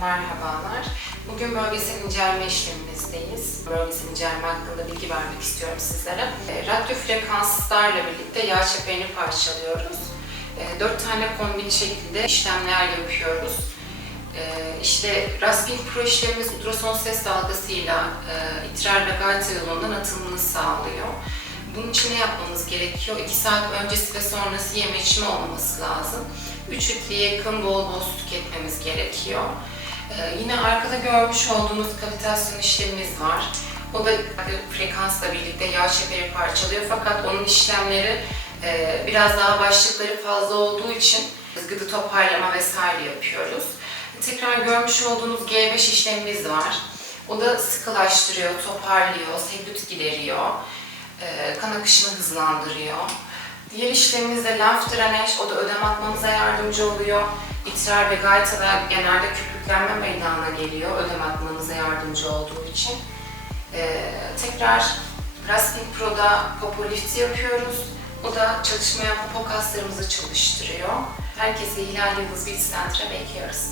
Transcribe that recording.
merhabalar. Bugün bölgesel incelme işlemimizdeyiz. Bölgesel incelme hakkında bilgi vermek istiyorum sizlere. E, Radyo frekanslarla birlikte yağ çeperini parçalıyoruz. E, Dört tane kombin şekilde işlemler yapıyoruz. E, İşte Rasping Pro işlemimiz ultrason ses dalgasıyla idrar ve gayta yolundan atılımını sağlıyor. Bunun için ne yapmamız gerekiyor? 2 saat öncesi ve sonrası yeme içme olmaması lazım. 3 litreye yakın bol bol su tüketmemiz gerekiyor. Ee, yine arkada görmüş olduğunuz kavitasyon işlemimiz var. O da frekansla birlikte yağ çeperi parçalıyor fakat onun işlemleri e, biraz daha başlıkları fazla olduğu için gıdı toparlama vesaire yapıyoruz. Tekrar görmüş olduğunuz G5 işlemimiz var. O da sıkılaştırıyor, toparlıyor, selülit gideriyor, e, kan akışını hızlandırıyor. Diğer işlemimiz de lenf drenaj, o da ödem atmamıza yardımcı oluyor. İtrar ve gaytada genelde köpüklenme meydana geliyor ödem atmamıza yardımcı olduğu için. Ee, tekrar Grasping Pro'da popo lift yapıyoruz. O da çalışmayan popo kaslarımızı çalıştırıyor. Herkese Hilal Yıldız Beat Center'a bekliyoruz.